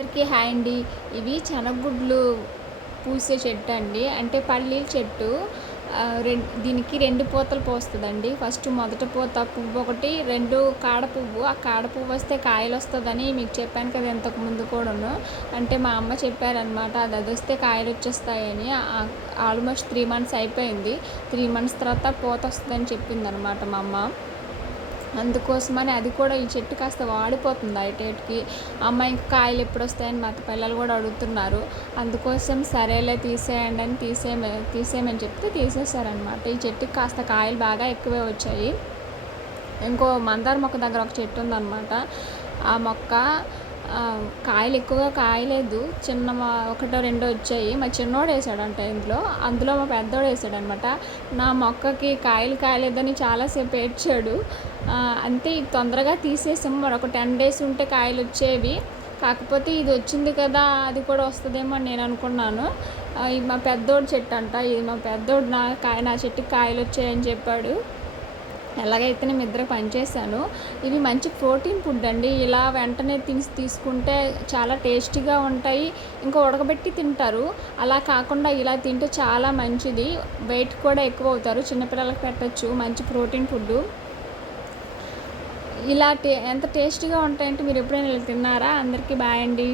అందరికీ హాయ్ అండి. ఇవి చెనగుడ్లు పూసే చెట్టు అండి. అంటే పల్లీల చెట్టు. రెండు దీనికి రెండు పూతలు పోస్తుందండి. ఫస్ట్ మొదట పూత పువ్వు ఒకటి రెండు కాడ పువ్వు. ఆ కాడ పువ్వు వస్తే కాయలు వస్తుందని మీకు చెప్పాను కదా ఇంతకు ముందు కూడాను. అంటే మా అమ్మ చెప్పారనమాట అది అది వస్తే కాయలు వచ్చేస్తాయని ఆల్మోస్ట్ త్రీ మంత్స్ అయిపోయింది. త్రీ మంత్స్ తర్వాత పూత వస్తుందని చెప్పింది అనమాట మా అమ్మ. అందుకోసమని అది కూడా ఈ చెట్టు కాస్త వాడిపోతుంది ఐటేట్కి అమ్మ ఇంకా కాయలు ఎప్పుడు వస్తాయని మా పిల్లలు కూడా అడుగుతున్నారు. అందుకోసం సరేలే తీసేయండి అని తీసే తీసేయమని చెప్తే తీసేశారనమాట ఈ చెట్టుకి కాస్త కాయలు బాగా ఎక్కువే వచ్చాయి. ఇంకో మందార మొక్క దగ్గర ఒక చెట్టు ఉందన్నమాట. ఆ మొక్క కాయలు ఎక్కువగా కాయలేదు. చిన్న మా ఒకటో రెండో వచ్చాయి. మా చిన్నోడు వేసాడంట ఇందులో. అందులో మా పెద్దోడు వేసాడనమాట. నా మొక్కకి కాయలు కాయలేదని చాలాసేపు ఏడ్చాడు. అంతే తొందరగా తీసేసాము ఒక టెన్ డేస్ ఉంటే కాయలు వచ్చేవి. కాకపోతే ఇది వచ్చింది కదా అది కూడా వస్తుందేమో అని నేను అనుకున్నాను. ఇది మా పెద్దోడు చెట్టు అంట. ఇది మా పెద్దోడు నా కాయ నా చెట్టుకి కాయలు వచ్చాయని చెప్పాడు. ఎలాగైతే నేను ఇద్దరు పనిచేశాను ఇవి మంచి ప్రోటీన్ ఫుడ్ అండి. ఇలా వెంటనే తీసి తీసుకుంటే చాలా టేస్టీగా ఉంటాయి. ఇంకా ఉడకబెట్టి తింటారు. అలా కాకుండా ఇలా తింటే చాలా మంచిది. వెయిట్ కూడా ఎక్కువ అవుతారు చిన్నపిల్లలకు పెట్టచ్చు మంచి ప్రోటీన్ ఫుడ్ ఇలా టే ఎంత టేస్టీగా ఉంటాయంటే మీరు ఎప్పుడైనా తిన్నారా? అందరికీ బాయ్ అండి.